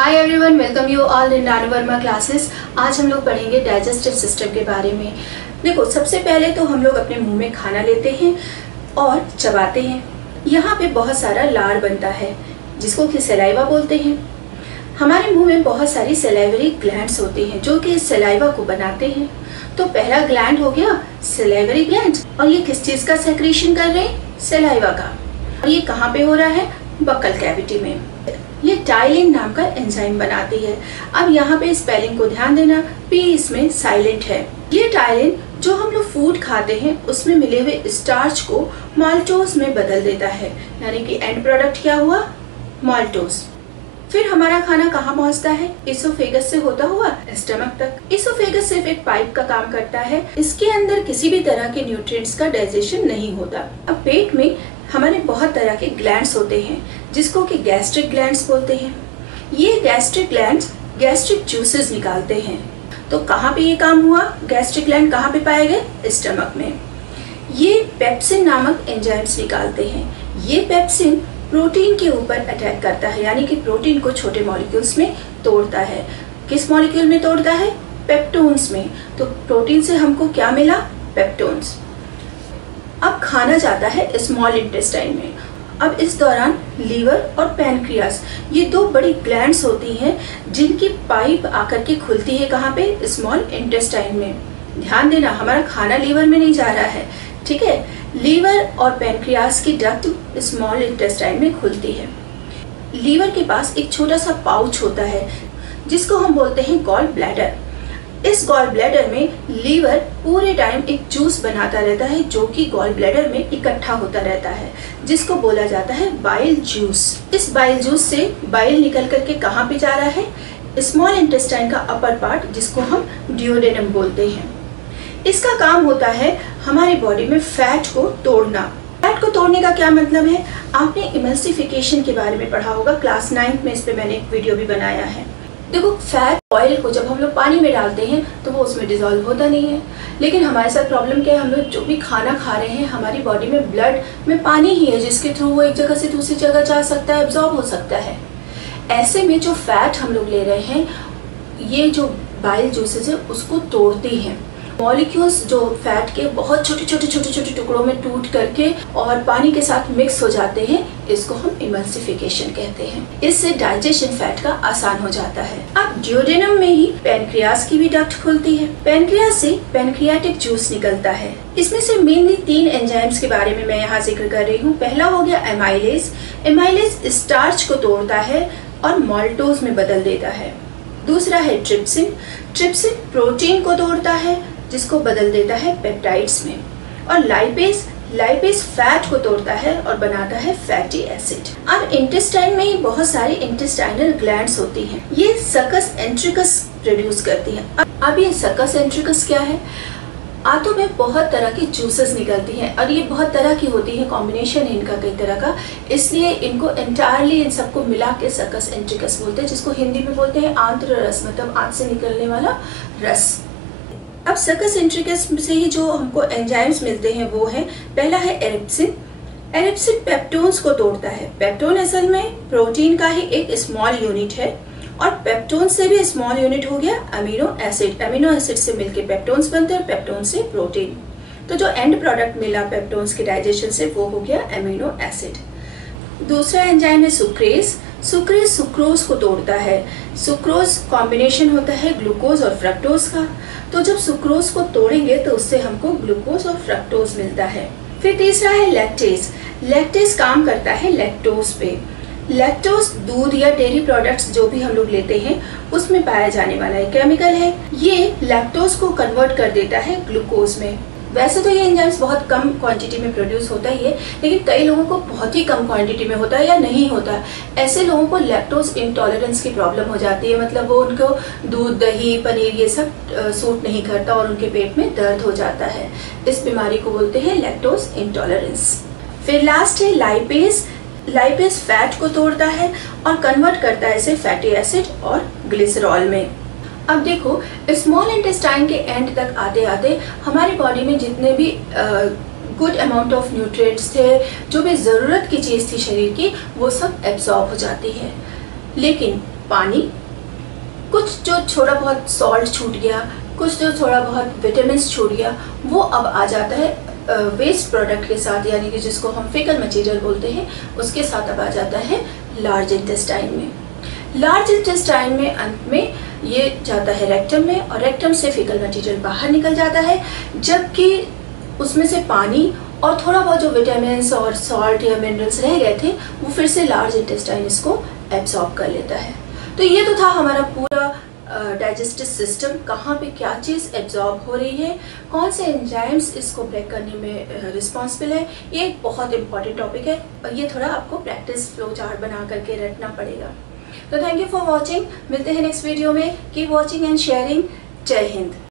Hi everyone, welcome you all in Ranu Verma classes. आज हम लोग पढ़ेंगे डाइजेस्टिव सिस्टम के बारे में। देखो, सबसे पहले तो हम लोग अपने मुंह में खाना लेते हैं और चबाते हैं। यहाँ पे बहुत सारा लार बनता है जिसको कि सलाइवा बोलते हैं। हमारे मुंह में बहुत सारी सलाइवरी ग्लैंड्स होती हैं जो कि इस सलाइवा को बनाते हैं। तो पहला ग्लैंड हो गया सलाइवरी ग्लैंड, और ये किस चीज का सेक्रेशन कर रहे हैं? सलाइवा का। और ये कहाँ पे हो रहा है? बक्कल कैविटी में। ये टाइलिन नाम का एंजाइम बनाती है। अब यहाँ पे स्पेलिंग को ध्यान देना, पी इसमें साइलेंट है। ये टाइलिन जो हम लोग फूड खाते हैं उसमें मिले हुए स्टार्च को माल्टोज में बदल देता है, यानी कि एंड प्रोडक्ट क्या हुआ? माल्टोज। फिर हमारा खाना कहाँ पहुँचता है? इसोफेगस से होता हुआ स्टमक तक। इसोफेगस सिर्फ एक पाइप का काम करता है, इसके अंदर किसी भी तरह के न्यूट्रिएंट्स का डाइजेशन नहीं होता। अब पेट में हमारे बहुत तरह के ग्लैंड्स होते हैं जिसको कि गैस्ट्रिक ग्लैंड्स बोलते हैं। ये गैस्ट्रिक ग्लैंड्स गैस्ट्रिक जूसेस निकालते हैं। तो कहाँ पे ये काम हुआ? गैस्ट्रिक ग्लैंड कहाँ पे पाए गए? स्टमक में। ये पेप्सिन नामक एंजाइम्स निकालते हैं। ये पेप्सिन प्रोटीन के ऊपर अटैक करता है, यानी कि प्रोटीन को छोटे मॉलिक्यूल्स में तोड़ता है। किस मॉलिक्यूल में तोड़ता है? पेप्टोन्स में। तो प्रोटीन से हमको क्या मिला? पेप्टोन्स। अब खाना जाता है स्मॉल इंटेस्टाइन में। अब इस दौरान लीवर और पैनक्रियास, ये दो बड़ी ग्लैंड्स होती हैं जिनकी पाइप आकर के खुलती है। कहाँ पे? स्मॉल इंटेस्टाइन में। ध्यान देना, हमारा खाना लीवर में नहीं जा रहा है, ठीक है? लीवर और पैनक्रियास की डक्ट स्मॉल इंटेस्टाइन में खुलती है। लीवर के पास एक छोटा सा पाउच होता है जिसको हम बोलते हैं गॉल ब्लैडर। इस गॉल ब्लैडर में लीवर पूरे टाइम एक जूस बनाता रहता है जो कि गॉल ब्लैडर में इकट्ठा होता रहता है, जिसको बोला जाता है बाइल जूस। इस बाइल जूस से बाइल निकल करके कहाँ पे जा रहा है? स्मॉल इंटेस्टाइन का अपर पार्ट, जिसको हम ड्यूडेनम बोलते हैं। इसका काम होता है हमारी बॉडी में फैट को तोड़ना। फैट को तोड़ने का क्या मतलब है? आपने इमल्सिफिकेशन के बारे में पढ़ा होगा, क्लास 9 में इस पे मैंने एक वीडियो भी बनाया है। देखो, फैट ऑयल को जब हम लोग पानी में डालते हैं तो वो उसमें डिजोल्व होता नहीं है। लेकिन हमारे साथ प्रॉब्लम क्या है? हम लोग जो भी खाना खा रहे हैं, हमारी बॉडी में ब्लड में पानी ही है जिसके थ्रू वो एक जगह से दूसरी जगह जा सकता है, एब्जॉर्ब हो सकता है। ऐसे में जो फैट हम लोग ले रहे हैं, ये जो बाइल जूसेस है उसको तोड़ती हैं। मॉलिक्यूल्स जो फैट के बहुत छोटे छोटे टुकड़ों में टूट करके और पानी के साथ मिक्स हो जाते हैं, इसको हम इमल्सिफिकेशन कहते हैं। इससे डाइजेशन फैट का आसान हो जाता है। अब ड्यूडेनम में ही पैनक्रियास की भी डक्ट खुलती है। पैनक्रियास से पैनक्रियाटिक जूस निकलता है। इसमें से मेनली 3 एंजाइम्स के बारे में मैं यहाँ जिक्र कर रही हूँ। पहला हो गया एमाइलेज। एमाइलेज स्टार्च को तोड़ता है और माल्टोज में बदल देता है। दूसरा है ट्रिप्सिन। ट्रिप्सिन प्रोटीन को तोड़ता है जिसको बदल देता है पेप्टाइड्स में। और लाइपेज, लाइपेज फैट को तोड़ता है और बनाता है फैटी एसिड। अब इंटेस्टाइन में ही बहुत सारी इंटेस्टाइनल ग्लैंड्स होती हैं। ये सकस एंट्रिकस प्रोड्यूस करती हैं। अब ये सकस एंट्रिकस क्या है? आंतों में बहुत तरह की जूसेस निकलती हैं और ये बहुत तरह की होती है, कॉम्बिनेशन है इनका कई तरह का, इसलिए इनको एंटायरली इन सबको मिला के सकस एंट्रिकस बोलते हैं, जिसको हिंदी में बोलते हैं आंत्र रस, मतलब आंत से निकलने वाला रस। अब सकस एंट्रिकस से ही जो हमको एंजाइम्स मिलते हैं वो है, पहला है एरिप्सिन। एरिप्सिन पेप्टोन्स को तोड़ता है। पेप्टोन असल में प्रोटीन का ही एक स्मॉल यूनिट है और पेप्टोन से भी स्मॉल यूनिट हो गया अमीनो एसिड। अमीनो एसिड से मिलके पेप्टोन्स बनते हैं, पेप्टोन से प्रोटीन। तो जो एंड प्रोडक्ट मिला पेप्टोन्स के डाइजेशन से वो हो गया अमीनो एसिड। दूसरा एंजाइम है सुक्रेज। सुक्रेज सुक्रोज को तोड़ता है। सुक्रोज कॉम्बिनेशन होता है ग्लूकोज और फ्रक्टोज का। तो जब सुक्रोज को तोड़ेंगे तो उससे हमको ग्लूकोज और फ्रक्टोज मिलता है। फिर तीसरा है लैक्टेज। लैक्टेज काम करता है लैक्टोज पे। लैक्टोज दूध या डेयरी प्रोडक्ट्स जो भी हम लोग लेते हैं उसमें पाया जाने वाला एक केमिकल है। ये लैक्टोज को कन्वर्ट कर देता है ग्लूकोज में। वैसे तो ये एंजाइम्स बहुत कम क्वांटिटी में प्रोड्यूस होता ही है, लेकिन कई लोगों को बहुत ही कम क्वांटिटी में होता है या नहीं होता है। ऐसे लोगों को लैक्टोज इंटॉलरेंस की प्रॉब्लम हो जाती है, मतलब वो उनको दूध, दही, पनीर ये सब सूट नहीं करता और उनके पेट में दर्द हो जाता है। इस बीमारी को बोलते हैं लैक्टोज इंटॉलरेंस। फिर लास्ट है लाइपेज। लाइपेज फैट को तोड़ता है और कन्वर्ट करता है इसे फैटी एसिड और ग्लिसरॉल में। अब देखो, स्मॉल इंटेस्टाइन के एंड तक आते आते हमारी बॉडी में जितने भी गुड अमाउंट ऑफ न्यूट्रिएंट्स थे, जो भी ज़रूरत की चीज़ थी शरीर की, वो सब एब्जॉर्ब हो जाती है। लेकिन पानी, कुछ जो थोड़ा बहुत सॉल्ट छूट गया, कुछ जो थोड़ा बहुत विटामिन छूट गया, वो अब आ जाता है वेस्ट प्रोडक्ट के साथ, यानी कि जिसको हम फेकल मटेरियल बोलते हैं, उसके साथ अब आ जाता है लार्ज इंटेस्टाइन में। लार्ज इंटेस्टाइन में अंत में ये जाता है रेक्टम में, और रेक्टम से फेकल मटेरियल बाहर निकल जाता है, जबकि उसमें से पानी और थोड़ा बहुत जो विटामिन और सॉल्ट या मिनरल्स रह गए थे वो फिर से लार्ज इंटेस्टाइन इसको एब्जॉर्ब कर लेता है। तो ये तो था हमारा पूरा डाइजेस्टिव सिस्टम, कहाँ पे क्या चीज़ एब्जॉर्ब हो रही है, कौन से एंजाइम्स इसको ब्रेक करने में रिस्पॉन्सिबल है। ये एक बहुत इंपॉर्टेंट टॉपिक है और ये थोड़ा आपको प्रैक्टिस फ्लो चार्ट बना करके रखना पड़ेगा। तो थैंक यू फॉर वॉचिंग, मिलते हैं नेक्स्ट वीडियो में। Keep watching and sharing. जय हिंद।